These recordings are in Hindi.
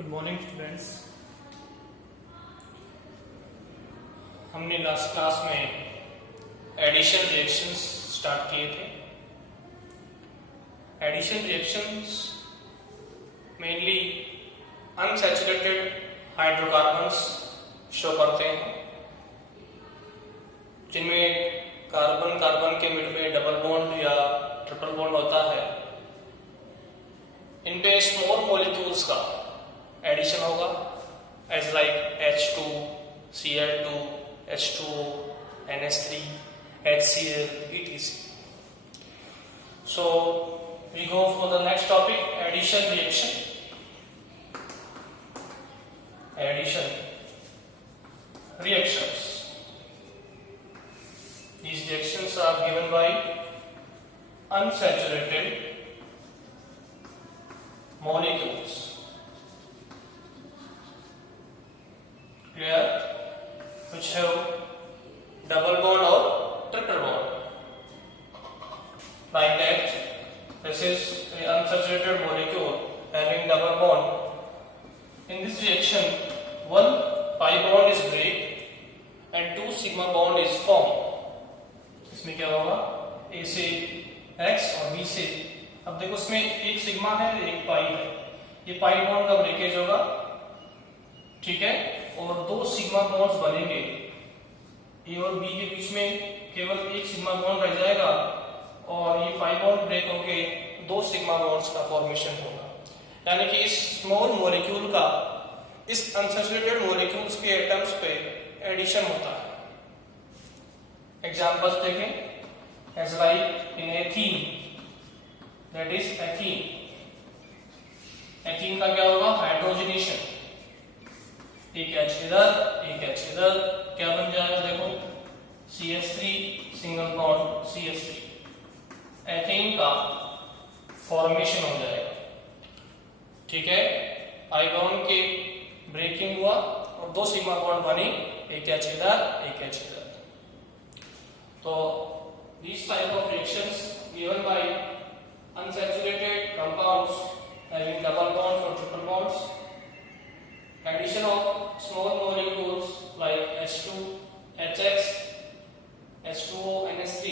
Good morning students. हमने लास्ट क्लास में एडिशन रिएक्शंस स्टार्ट किए थे। Addition reactions mainly unsaturated hydrocarbons show करते हैं, जिनमें कार्बन कार्बन के मिड में डबल बॉन्ड या ट्रिपल बॉन्ड होता है। इन पे स्मॉल मॉलिक्यूल्स का एडिशन होगा, as like H2, Cl2, H2O, NH3, HCl, etc. So we go for the next topic, addition reaction. Addition reactions. These reactions are given by unsaturated molecules. Clear? Which have double bond or triple bond. Like that, this is an unsaturated molecule having double bond. In this reaction, one pi bond is break and two sigma bond is formed. इसमें क्या होगा? A से X और B से, अब देखो इसमें एक सिग्मा है एक पाई है, ये पाई बॉन्ड का ब्रेकेज होगा, ठीक है, और दो सिग्मा बॉन्ड्स बनेंगे। ए और बी के बीच में केवल एक सिग्मा बॉन्ड रह जाएगा और ये पाई बॉन्ड ब्रेक होके दो सिग्मा बॉन्ड्स का फॉर्मेशन होगा। यानी कि इस स्मॉल मॉलिक्यूल का इस अनसैचुरेटेड मॉलिक्यूल्स के एटम्स पे एडिशन होता है। एग्जांपल्स देखें, as like in ethene, that is ethene. Ethene का क्या होगा? हाइड्रोजनेशन। एक H इधर एक H इधर, क्या बन जाएगा? देखो CH3 single bond CH3, ethane का फॉर्मेशन हो जाएगा, ठीक है। आई बॉन्ड के ब्रेकिंग हुआ और दो सिग्मा बॉन्ड बनी, एक H इधर एक H इधर। तो these type of reactions given by unsaturated compounds having double bonds or triple bonds, addition of small molecules like H2, HX, H2O, NH3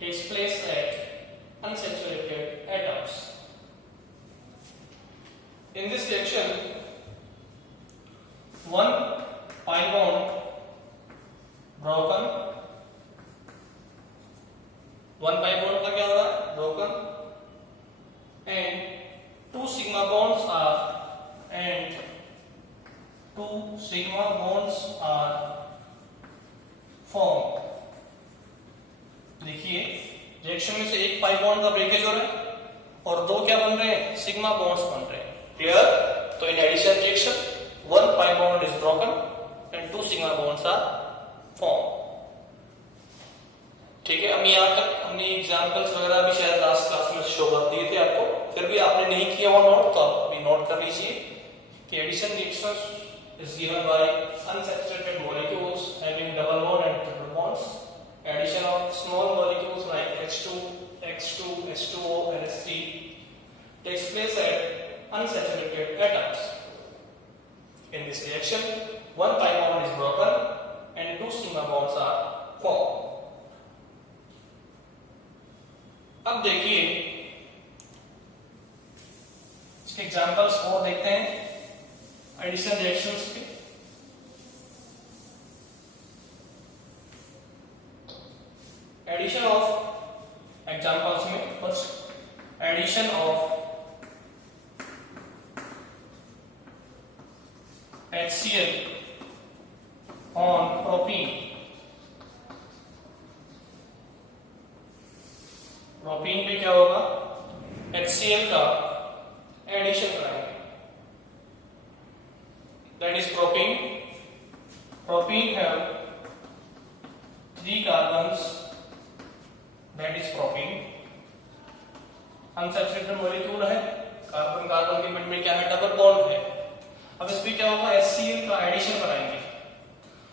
takes place at unsaturated atoms. In this reaction, one pi bond broken, one pi bond का क्या होगा? Broken, and two sigma bonds are formed. देखिए, रिएक्शन में से एक पाई बॉन्ड का ब्रेकेज हो रहा है और दो क्या बन रहे हैं? सिग्मा बॉन्ड्स बन रहे हैं। क्लियर? तो in addition reaction one pi bond is broken and two sigma bonds are form. ठीक है, हम यहाँ तक हमने एग्जांपल्स वगैरह भी शायद लास्ट क्लास में शो कर दिए थे आपको, फिर भी आपने नहीं किया वो नोट, तो आप भी नोट कर लीजिए कि addition reactions is given by unsaturated molecules having double bond and triple bonds. Addition of small molecules like H2, X2, H2O, NH3 takes place at unsaturated atoms. In this reaction, one pi bond is broken and two sigma bonds are formed. अब देखिए इसके एग्जांपल्स और देखते हैं एडिशन रिएक्शंस के। एडिशन ऑफ एग्जांपल्स में first edition of HCl on propene। Propene पे क्या होगा? HCl का एडिशन कराएंगे, that is propene. Propene have 3 carbons, that is propene. Unsaturated molecule है, कार्बन कार्बन के मिड में क्या है? डबल बॉन्ड है। अब इस पे क्या होगा? HCl का एडिशन कराएंगे।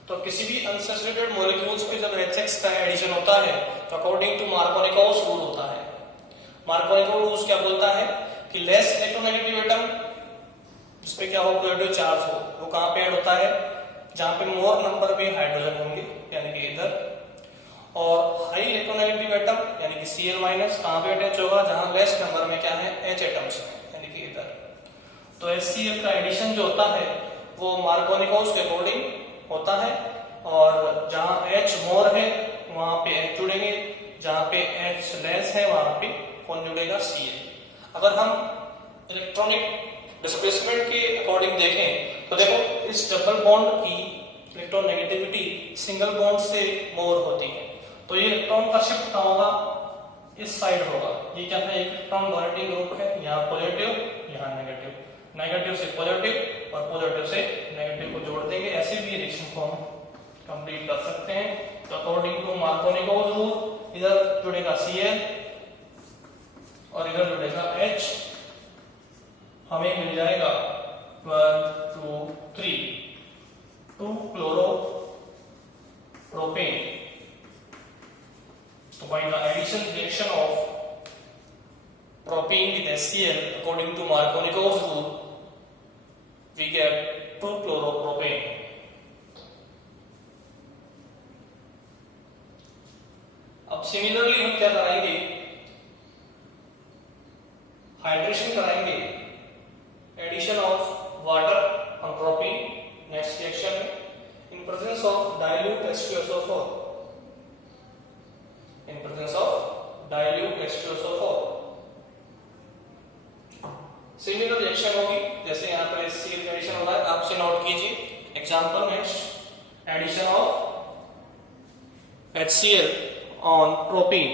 तो किसी भी अनसैचुरेटेड मॉलिक्यूल्स पे जब HX का एडिशन होता है तो अकॉर्डिंग टू मार्कोनिकोव्स रूल होता है। मार्कोनिकोव रूल क्या बोलता है कि लेस इलेक्ट्रोनेगेटिव एटम जिसपे क्या हो, पॉजिटिव चार्ज हो, वो कहाँ पे ऐड होता है, जहाँ पे मोर नंबर में हाइड्रोजन होंगे, यानी कि इधर। और हाई इलेक्ट्रोनेगेटिव एटम यानी कि Cl माइनस कहाँ पे अटैच होगा, जहाँ लेस नंबर में क्या है, H एटम्स हैं, यानी कि इधर। तो HCl का एडिशन जो होता है वो मार्कोनिकोस के अकॉर्डिंग होता है, और जहाँ H मोर है वहां पे H जुड़ेंगे, जहाँ पे H लेस है वहां पे कौन जुड़ेगा, Cl। अगर हम इलेक्ट्रॉनिक डिस्प्लेसमेंट के अकॉर्डिंग देखें तो देखो इस डबल बॉन्ड की इलेक्ट्रोनेगेटिविटी सिंगल बॉन्ड से मोर होती है, तो ये इलेक्ट्रॉन का शिफ्ट कहाँ होगा, इस साइड होगा। ये क्या है, एक इलेक्ट्रॉन डोनेटिंग ग्रुप है, यहाँ पॉजिटिव यहाँ नेगेटिव, नेगेटिव से पॉजिटिव और पॉजिटिव से नेगेटिव को जोड़ देंगे, ऐसे भी रिएक्शन को हम कंप्लीट कर सकते हैं। तो अकॉर्डिंग टू मार्कोनिकोस रूल इधर जुड़ेगा Cl और इधर जुड़ेगा H, हमें मिल जाएगा 1 2 3 2 chloro propane. So by the addition reaction of propene with HCl according to Markovnikov's rule, we get 2 chloropropane. अब सिमिलरली हम क्या कराएंगे, हाइड्रेशन कराएंगे, addition of water on propene next reaction में in presence of dilute H2SO4, in presence of dilute H2SO4 similar reaction होगी जैसे यहाँ पर HCl का एडिशन हो रहा है, आपसे नोट कीजिए। Example next, addition of HCl on propene,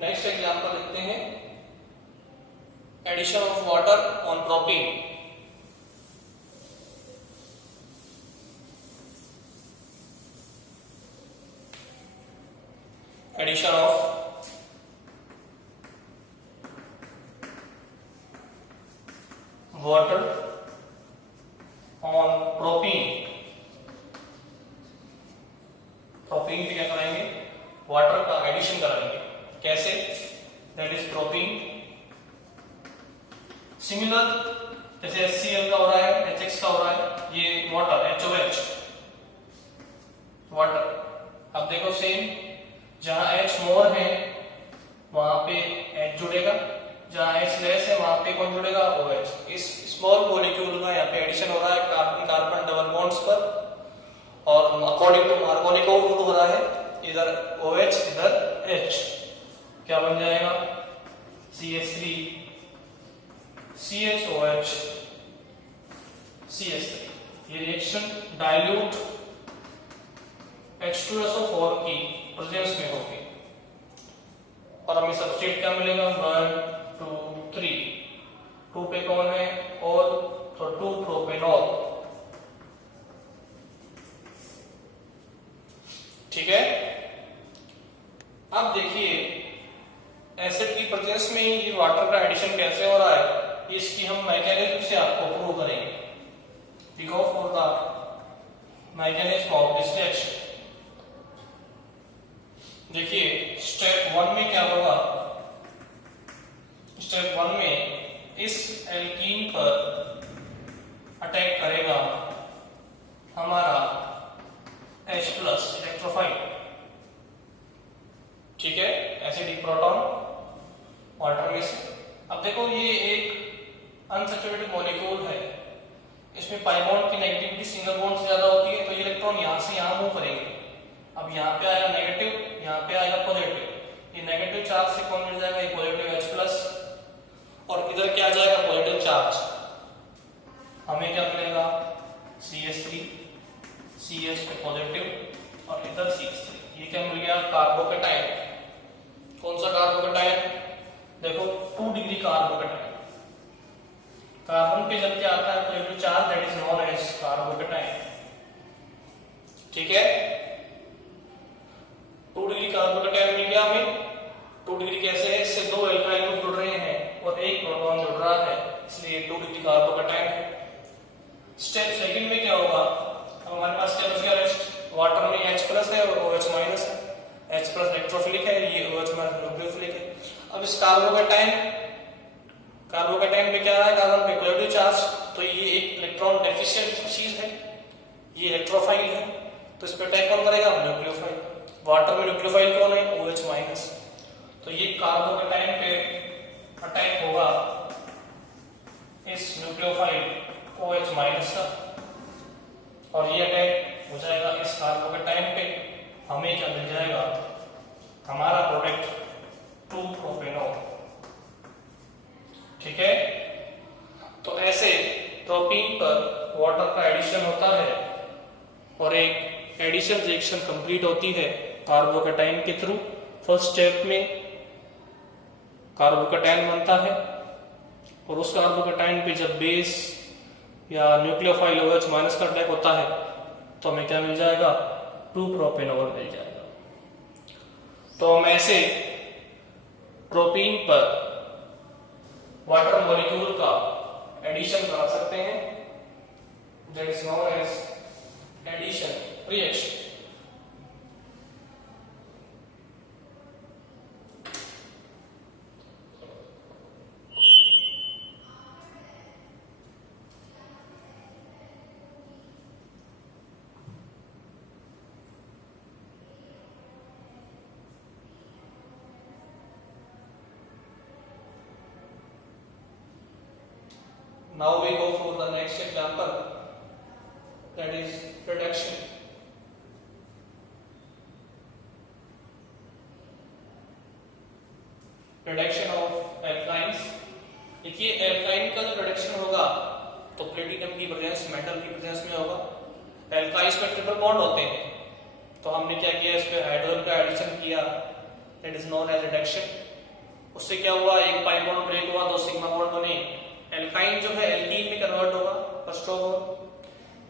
next example लिखते हैं, addition of water on propene, addition of water on propene. Propene पे क्या कराएंगे, वाटर का एडिशन कराएंगे, कैसे, दैट इज प्रोपीन। सिमिलर जैसे HCl का हो रहा है, HX का हो रहा है, ये वाटर HOH वाटर। अब देखो सेम, जहां H मोर है वहां पे H जुड़ेगा, जहां H लेस है वहां पे कौन जुड़ेगा, OH। इस स्मॉल मॉलिक्यूल का यहाँ पे एडिशन हो रहा है कार्बन कार्बन डबल बॉन्ड्स पर, और अकॉर्डिंग टू मार्कोनिकोव रूल हो रहा है, इधर OH इधर H, क्या बन जाएगा, CH3 CHOH CH3। ये रिएक्शन डाइल्यूट H2SO4 की प्रेजेंस में होगी, और हमें सबस्ट्रेट क्या मिलेगा, 1 2 3, 2 पे कौन है, और तो 2 प्रोपेनॉल, ठीक है। अब देखिए एसिड की प्रेजेंस में ये वाटर का एडिशन कैसे हो रहा है, इसकी हम मैकेनिज्म से आपको प्रूव करेंगे। We go for the mechanism of this reaction. देखिए स्टेप 1 में क्या होगा, स्टेप 1 में इस एल्कीन पर अटैक करेगा हमारा H+ इलेक्ट्रोफाइल, ठीक है, एसिडिक प्रोटॉन वाटर में से। अब देखो ये एक अनसैचुरेटेड मॉलिक्यूल है, इसमें पाई बॉन्ड की नेगेटिविटी सिंगल बॉन्ड से ज्यादा होती है, तो ये इलेक्ट्रॉन यहां से यहां मूव करेंगे। अब यहाँ पे आएगा नेगेटिव, यहाँ पे आएगा पॉजिटिव, ये नेगेटिव चार्ज से कौन मिल जाएगा, ये पॉजिटिव H+, और इधर क्या आ जाएगा, पॉजिटिव चार्ज, हमें क्या मिलेगा, CH3 CH पे पॉजिटिव और इधर CH3, ये क्या मिल गया, कार्बोकेटाइन। कौन सा कार्बोकेटाइन, देखो 2 डिग्री कार्बोकेटाइन, कार्बन पे जब क्या आता है positive charge, that is known as carbocation, ठीक है। 2 डिग्री कार्बोकेटाइन मिल गया हमें। 2 डिग्री कैसे है, इससे 2 एल्काइल ग्रुप जुड़ रहे हैं और 1 प्रोटॉन जुड़ रहा है, इसलिए इसलिए 2 डिग्री कार्बोकेटाइन है। स्टेप सेकंड में क्या होगा, हमारे पास क्या बच गया रेस्ट, वाटर में H प्लस है और OH माइनस है, H प्लस इलेक्ट्रोफिलिक है, ये OH माइनस न्यूक्लियोफिलिक है। अब इस कार्बोकेटाइन पे क्या है, कार्बन पे पॉजिटिव चार्ज, तो ये एक इलेक्ट्रॉन डेफिशिएंट चीज है, ये इलेक्ट्रोफाइल है, तो इस पे अटैक कौन करेगा, न्यूक्लियोफाइल। वाटर में न्यूक्लियोफाइल कौन है, OH माइनस, तो ये कार्बोकेटाइन पे अटैक होगा इस न्यूक्लियोफाइल OH माइनस का, और ये अटैक हो जाएगा इस कार्बोकेटाइन पे, हमें क्या मिल जाएगा, हमारा प्रोडक्ट 2-प्रोपेनॉल। ठीक है, तो ऐसे प्रोपीन पर वाटर का एडिशन होता है और एक एडिशन रिएक्शन कंप्लीट होती है कार्बोकेटाइन के थ्रू। फर्स्ट स्टेप में कार्बोकेटाइन बनता है और उस कार्बोकेटाइन पे जब बेस या न्यूक्लियोफाइल OH माइनस का अटैक होता है तो हमें क्या मिल जाएगा, 2-प्रोपेनॉल मिल जाएगा। तो हम ऐसे प्रोपीन पर वाटर मॉलिक्यूल का एडिशन करा सकते हैं, that is known as addition reaction. Now we go for the next example, that is reduction. Reduction of alkynes। देखिए एल्काइन का जो रिडक्शन होगा तो प्लेटिनम की प्रेजेंस, मेटल की प्रेजेंस में होगा। एल्काइंस में ट्रिपल बॉन्ड होते हैं, तो हमने क्या किया, इस पे हाइड्रोजन का एडिशन किया, that is known as reduction. उससे क्या हुआ, एक पाई बॉन्ड ब्रेक हुआ, 2 सिग्मा बॉन्ड बने, एल्काइन जो है एल्कीन में कन्वर्ट होगा फर्स्ट ऑफ ऑल।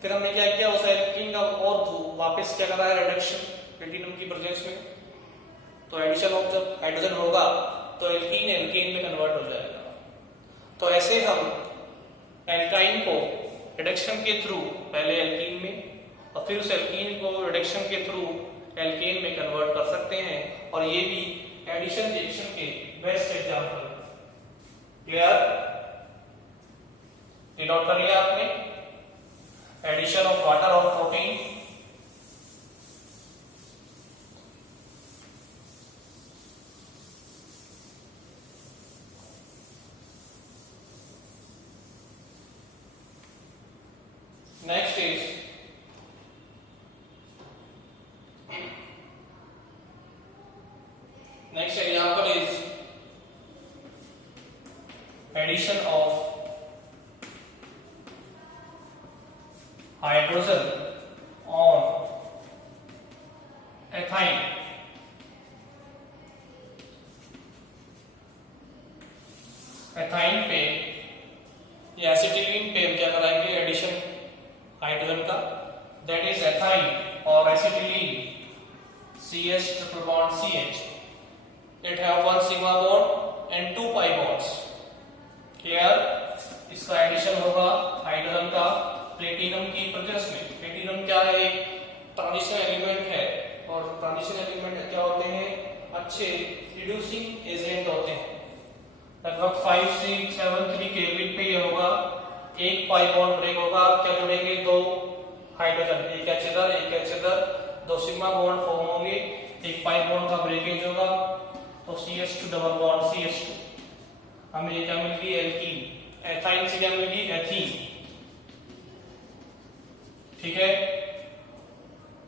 फिर हमने क्या किया, उस एल्कीन का और वापस क्या करा है, रिडक्शन प्लेटिनम की प्रेजेंस में। तो एडिशन ऑफ जब हाइड्रोजन होगा तो एल्कीन एल्कीन में कन्वर्ट हो जाएगा। तो ऐसे हम एल्काइन को रिडक्शन के थ्रू पहले एल्कीन में और फिर उस एल्कीन को रिडक्शन के थ्रू एल्केन में कन्वर्ट कर सकते हैं, और ये भी एडिशन रिएक्शन के बेस्ट एग्जांपल। क्लियर? ये नोट कर लिया आपने, एडिशन ऑफ वाटर और protein. Next is next example is addition of hydrogen on ethyne। Ethyne पे या एसिटिलीन पे हम क्या कराएंगे, एडिशन हाइड्रोजन का, दैट इज एथाइन और acetylene CH triple bond CH, it have 1 sigma bond and 2 pi bonds। Clear? इसका एडिशन होगा हाइड्रोजन का प्लेटिनम की प्रेजेंस में। प्लेटिनम क्या है, ट्रांजिशन एलिमेंट है, और ट्रांजिशन एलिमेंट क्या होते हैं, अच्छे रिड्यूसिंग एजेंट होते हैं। लगभग 5673 केल्विन पे ये होगा, एक पाई बॉन्ड ब्रेक होगा, क्या जुड़ेंगे, 2 हाइड्रोजन, एक H इधर एक H इधर, 2 सिग्मा बॉन्ड फॉर्म होंगे, एक पाई बॉन्ड का ब्रेकेज होगा, तो CH2 डबल बॉन्ड CH2, हमें ये क्या मिल गई, एल्कीन। एथाइन से क्या मिल गई, एथीन। ठीक है,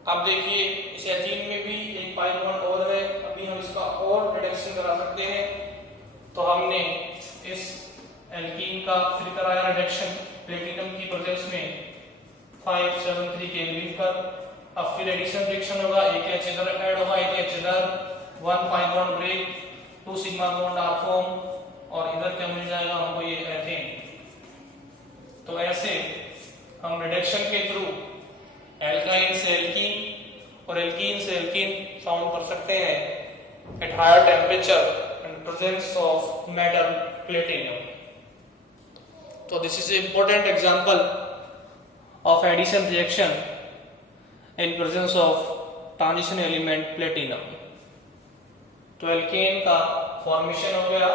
अब देखिए इस एथीन में भी एक पाई बॉन्ड और है, अभी हम इसका और रिडक्शन करा सकते हैं। तो हमने इस एल्कीन का फिर कराया रिडक्शन प्लेटिनम की प्रेजेंस में 573 केल्विन पर। अब फिर एडिशन रिएक्शन होगा, एक H इधर ऐड होगा, एक H इधर, 1 pi bond break, 2 sigma bond are form, और इधर क्या मिल जाएगा हमको, ये एथेन। तो ऐसे हम रिडक्शन के थ्रू एल्काइन से एल्कीन और एल्कीन से एल्कीन फाउंड कर सकते हैं at higher temperature and presence of metal platinum. So this is an important example of addition reaction in presence of transition element platinum. तो एल्केन का फॉर्मेशन हो गया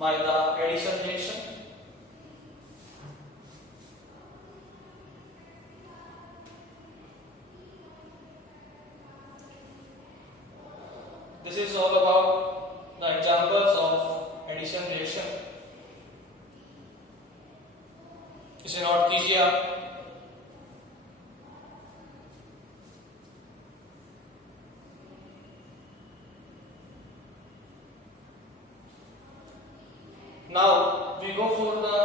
by the addition reaction. This is all about the examples of addition reaction. इसे नोट कीजिए आप. Now we go for the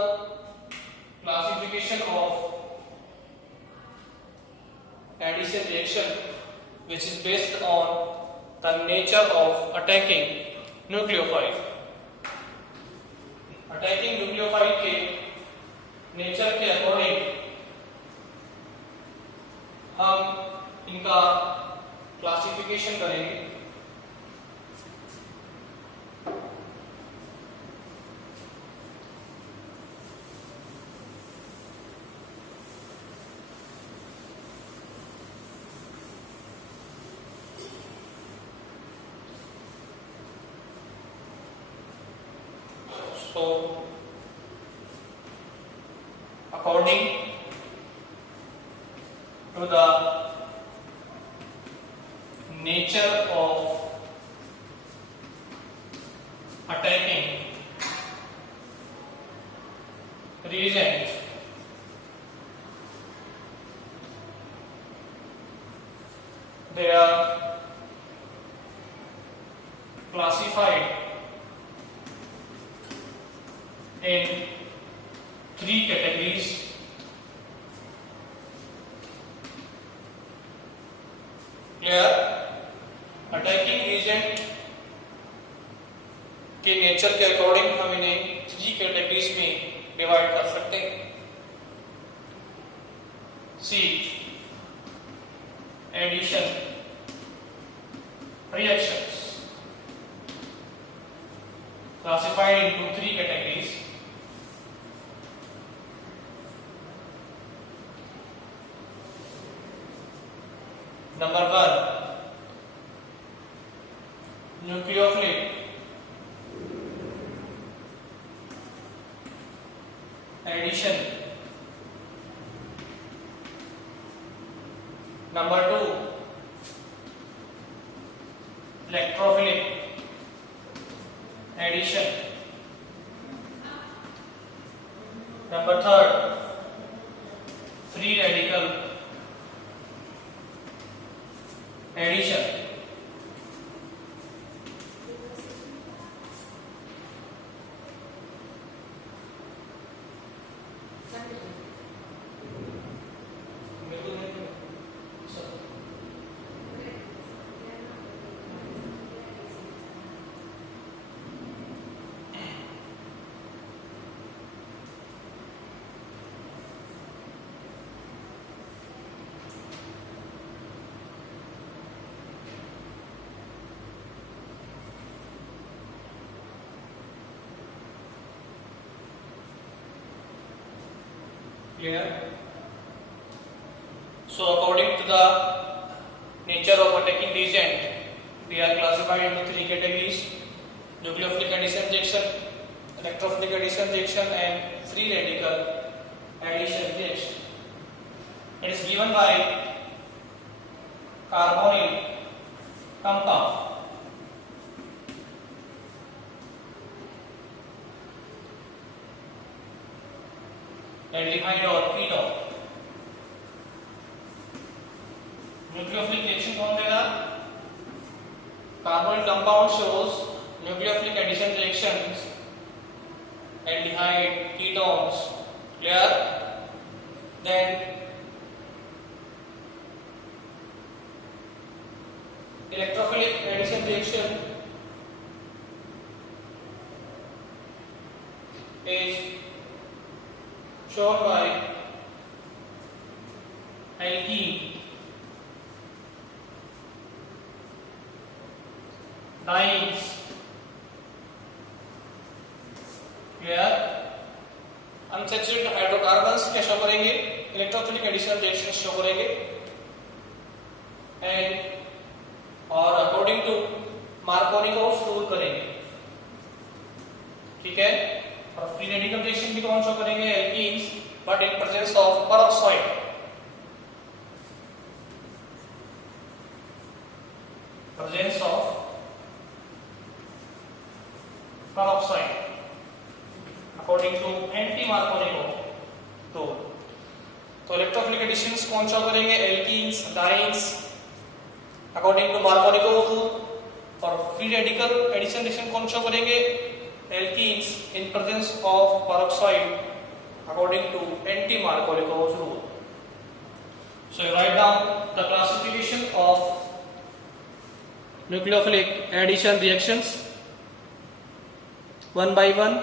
classification of addition reaction, which is based on the nature of attacking nucleophile. Attacking nucleophile के नेचर के अकॉर्डिंग हम इनका क्लासिफिकेशन करेंगे. So according to the nature of attacking reagent, they are classified in three categories. Clear? Attacking agent के नेचर के अकॉर्डिंग हम इन्हें थ्री कैटेगरीज में डिवाइड कर सकते हैं. See addition reactions classified into three categories. Number one, nucleophilic addition. Number two, electrophilic addition. Number third, free radical addition. Clear? So according to the nature of attacking reagent, they are classified into three categories: nucleophilic addition reaction, electrophilic addition reaction, and free radical addition reaction. It is given by carbonyl compound. Aldehyde or ketone. Nucleophilic reaction कौन देगा? Carbonyl compound shows nucleophilic addition reactions, aldehyde, ketones. Clear? Then electrophilic addition reaction is shown by alkene, dyes. Clear? Unsaturated hydrocarbons क्या शो करेंगे, इलेक्ट्रोफिलिक एडिशन रिएक्शन शो करेंगे एंड और अकॉर्डिंग टू मार्कोनिकोव रूल करेंगे, ठीक है। और फ्री रेडिकल रिएक्शन भी कौन शो करेंगे, alkenes, but in presence of peroxide, presence of peroxide according to anti-Markovnikov rule। तो इलेक्ट्रोफिलिक एडिशंस कौन शो करेंगे, alkenes, dienes according to Markovnikov rule, और फ्री रेडिकल एडिशन रिएक्शन कौन शो करेंगे, alkenes in presence of peroxide according to anti-Markovnikov rule। So you write down the classification of nucleophilic addition reactions one by one।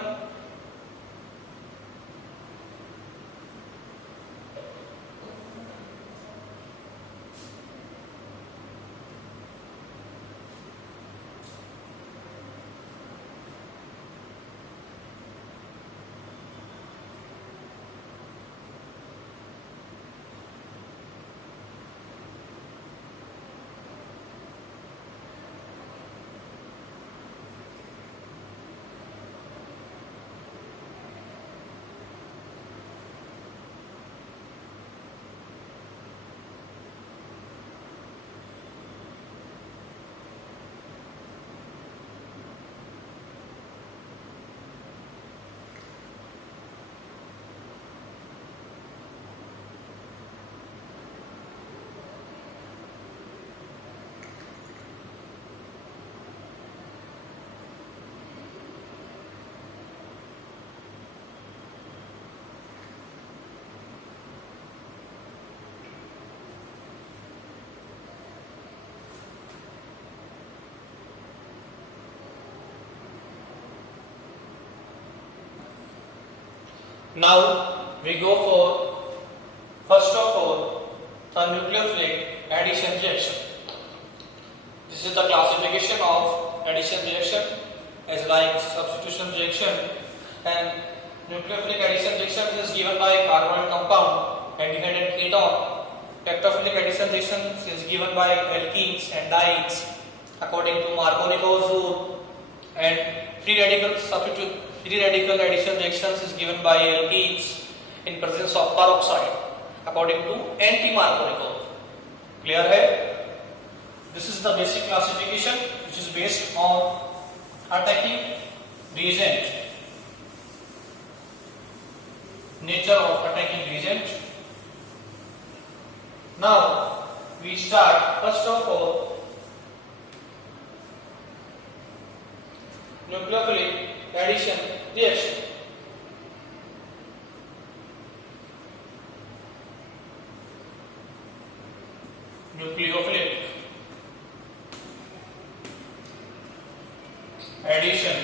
Now we go for first of all the nucleophilic addition reaction। This is the classification of addition reaction as like substitution reaction, and nucleophilic addition reaction is given by carbonyl compound aldehyde and ketone। Electrophilic addition reaction is given by alkenes and dienes according to Markovnikov's rule, and free radical addition reactions is given by alkenes in presence of peroxide according to anti-Markovnikov। Clear है? This is the basic classification which is based on attacking reagent, nature of attacking reagent। Now we start first of all nucleophilic addition reaction। Nucleophilic addition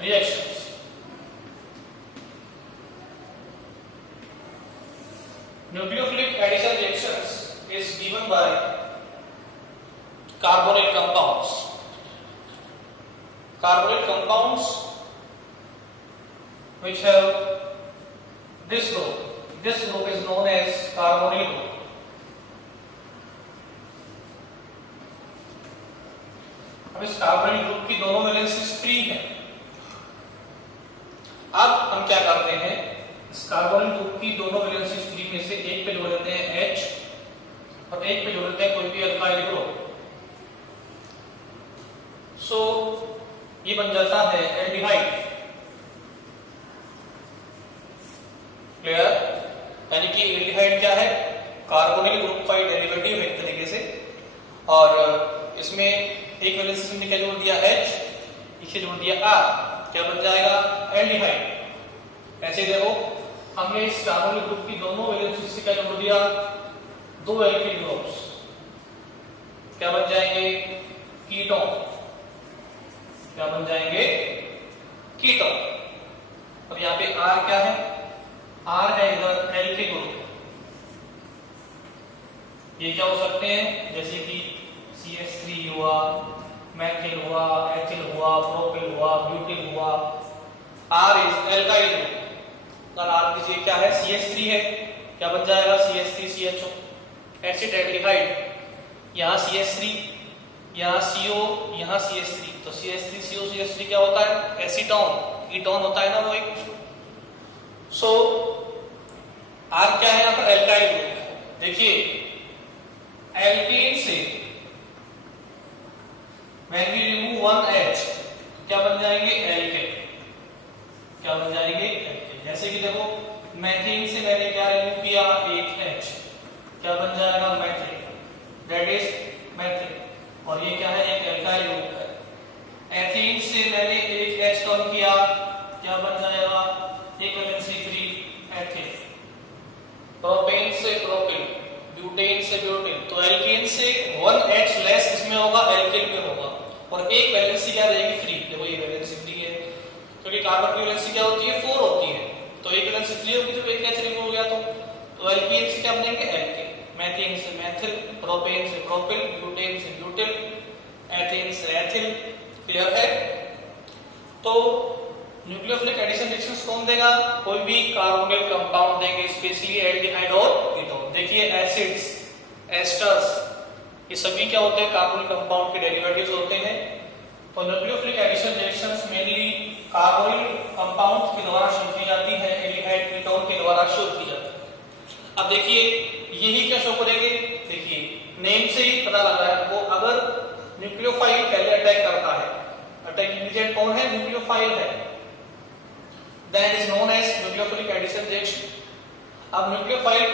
reactions। Nucleophilic addition reactions is given by carbonyl compounds। Carbonyl compounds which have this group is known as carbonyl group। अब इस कार्बोनिल ग्रुप की दोनों वैलेंसीज फ्री हैं। अब हम क्या करते हैं, इस कार्बोनिल ग्रुप की दोनों वैलेंसीज फ्री में से एक पे जोड़ देते हैं H और एक पे जोड़ देते हैं कोई भी अल्काइल ग्रुप। सो ये बन जाता है एल्डिहाइड। क्लियर? यानी कि एल्डिहाइड क्या है, कार्बोनिल ग्रुप का डेरिवेटिव है एक तरीके से, और इसमें एक वैलेंसी में क्या जोड़ दिया H, इसे जोड़ दिया R, क्या बन जाएगा एल्डिहाइड। ऐसे देखो हमने इस कार्बोनिल ग्रुप की दोनों वैलेंसी से क्या जोड़ दिया, दो एल्किल ग्रुप्स, क्या बन जाएंगे कीटोन, क्या बन जाएंगे कीटोन। और यहाँ पे R क्या है, R है इधर एल्किल ग्रुप। ये क्या हो सकते हैं, जैसे कि CH3 हुआ, मैथिल हुआ, एथिल हुआ, प्रोपिल हुआ, ब्यूटिल हुआ, R is alkyl group, अगर R कीजिए क्या है CH3 है, क्या बन जाएगा CH3CHO, एसिटाल्डिहाइड, यहाँ CH3, यहाँ CO, यहाँ CH3, तो CH3CO CH3 क्या होता है एसीटोन, कीटोन होता है ना वो एक। सो R क्या है यहाँ पर एल्काइल ग्रुप। देखिए एल्केन से when we remove one H क्या बन जाएंगे एल्केन, क्या बन जाएंगे एल्केन। जैसे कि देखो मैथेन से मैंने क्या रिमूव किया एक H, क्या बन जाएगा मैथेन, दैट इज मैथेन, और ये क्या है एक एल्काइल ग्रुप है। एथेन से मैंने एक H कम किया, क्या बन जाएगा एक वैलेंसी फ्री एथेन। प्रोपेन से प्रोपिल, ब्यूटेन से ब्यूटेन, तो एल्केन से 1H लेस इसमें होगा एल्केन में होगा, और एक वैलेंसी क्या रहेगी फ्री। देखो ये वैलेंसी फ्री है क्योंकि कार्बन की वैलेंसी क्या होती है 4 होती है, तो एक वैलेंसी फ्री होगी जब एक H रिमूव हो गया तो एल्केन से क्या बनेंगे एल्केन, मैथेन से मैथिल, प्रोपेन से प्रोपिल, ब्यूटेन से ब्यूटिल, एथेन से एथिल। क्लियर है। तो न्यूक्लियोफिलिक एडिशन रिएक्शंस कौन देगा, कोई भी कार्बोनिल कंपाउंड देंगे, स्पेशली एल्डिहाइड और कीटोन। देखिए एसिड्स, एस्टर्स, ये सभी क्या होते हैं कार्बोनिल कंपाउंड के डेरिवेटिव्स होते हैं। तो nucleophilic addition reactions mainly carbonyl compounds के द्वारा शुरू की जाती है, एल्डिहाइड कीटोन के द्वारा शुरू की जाती है। अब देखिए यही क्या शो करेंगे, देखिए नेम से ही पता लग रहा है वो, अगर न्यूक्लियोफाइल पहले अटैक करता है, अटैकिंग एजेंट कौन है न्यूक्लियोफाइल है, that is known as nucleophilic addition reaction. अब न्यूक्लियोफाइल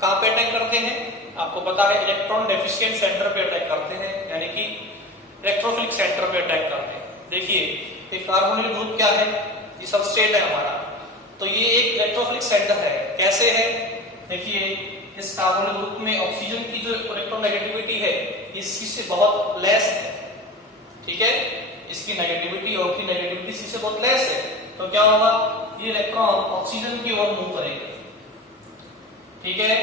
कहां पे अटैक करते हैं, आपको पता है इलेक्ट्रॉन डेफिशिएंट सेंटर पे अटैक करते हैं, यानी कि इलेक्ट्रोफिलिक सेंटर पे अटैक करते हैं। देखिए ये कार्बोनिल ग्रुप क्या है, ये सबस्ट्रेट है हमारा, तो ये एक इलेक्ट्रोफिलिक सेंटर है। कैसे है, देखिए इस कार्बोनिल ग्रुप में ऑक्सीजन की जो इलेक्ट्रोनेगेटिविटी है इसकी से बहुत लेस है, ठीक है, इसकी नेगेटिविटी और की नेगेटिविटी इसकी से बहुत लेस है, तो क्या होगा ये इलेक्ट्रॉन ऑक्सीजन की ओर मूव करेगा, ठीक है,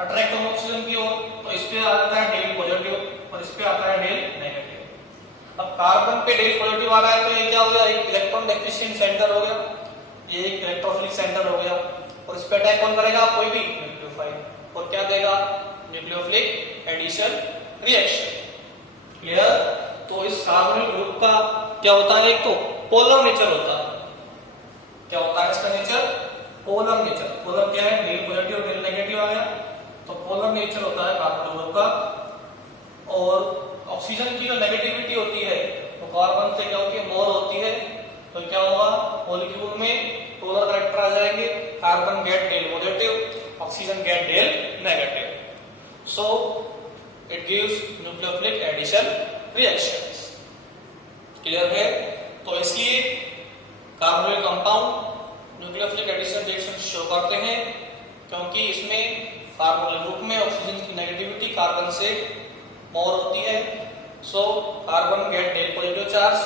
अट्रैक्ट होगा ऑक्सीजन की ओर, तो इस पे आता है डेल पॉजिटिव और इस पे आता है डेल नेगेटिव। अब कार्बन पे डेल पॉजिटिव आ रहा है तो ये क्या हो गया एक इलेक्ट्रॉन डेफिशिएंट सेंटर हो गया, ये एक इलेक्ट्रोफिलिक सेंटर हो गया, और इस पे अटैक कौन करेगा कोई भी न्यूक्लियोफाइल, और क्या देगा न्यूक्लियोफिलिक एडिशन रिएक्शन। क्लियर। तो इस कार्बोनिल ग्रुप का क्या होता है, एक तो पोलर नेचर होता है, क्या होता है इसका नेचर पोलर नेचर। पोलर क्या है डेल पॉजिटिव डेल नेगेटिव आ गया, तो पोलर नेचर होता है कार्बोनिल ग्रुप का। और ऑक्सीजन की जो नेगेटिविटी होती है तो कार्बन से क्या होती है मोर होती है, तो क्या होगा मॉलिक्यूल में पोलर कैरेक्टर आ जाएंगे, carbon get delta positive, oxygen get delta negative, so it gives nucleophilic addition reactions. Clear है। तो इसलिए carbonyl compound nucleophilic addition reaction show करते हैं क्योंकि इसमें कार्बोनिल ग्रुप में ऑक्सीजन की नेगेटिविटी कार्बन से मोर होती है, so carbon get delta positive charge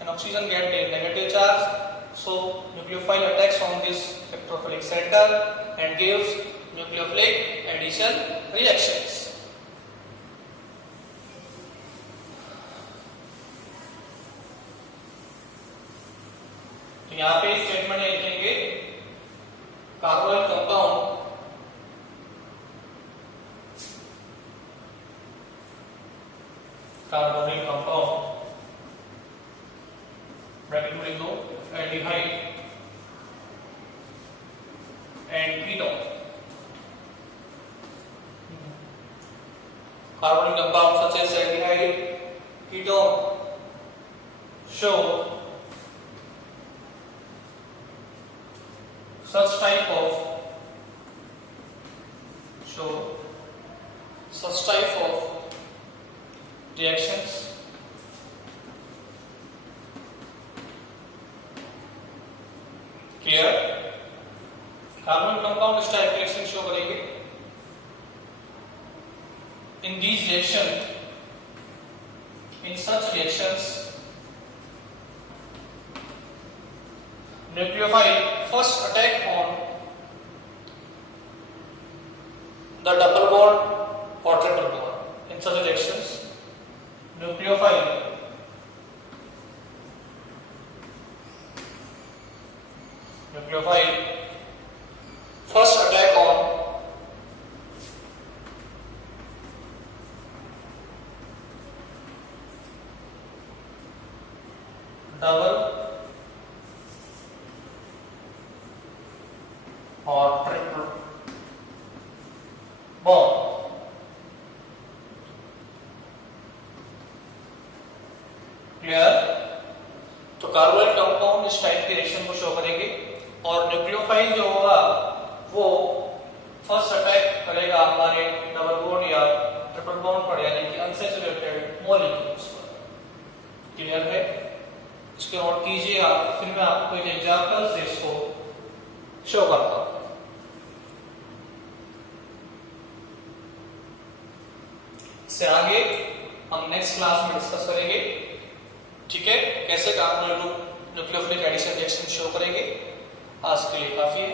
and oxygen get delta negative charge, so nucleophile attacks on this electrophilic center and gives nucleophilic addition reactions. तो यहाँ पे स्टेटमेंट लिखेंगे कार्बोनिल कंपाउंड ब्रैकेट में लिख दो aldehyde and ketone. Carbonic compounds such as aldehyde, ketone show such type of reactions clear. Carbon compound इस टाइप रिएक्शन शो करेंगे। In these reaction, in such reactions nucleophile first attack on the double bond or triple bond. In such reactions, nucleophile nucleophile first attack on double or triple bond. Clear? तो कार्बोनाइल कंपाउंड इस टाइप के रिएक्शन को शो करेंगे और न्यूक्लियोफाइल जो होगा वो फर्स्ट अटैक करेगा हमारे डबल बॉन्ड या ट्रिपल बॉन्ड पर यानी कि अनसैचुरेटेड मॉलिक्यूल्स पर। क्लियर है? इसके नोट कीजिए आप, फिर मैं आपको एक एग्जांपल से इसको शो करता हूं। इससे आगे हम नेक्स्ट क्लास में डिस्कस करेंगे। ठीक है, कैसे carbonyl group nucleophilic addition reaction show करेंगे। आज के लिए काफी है।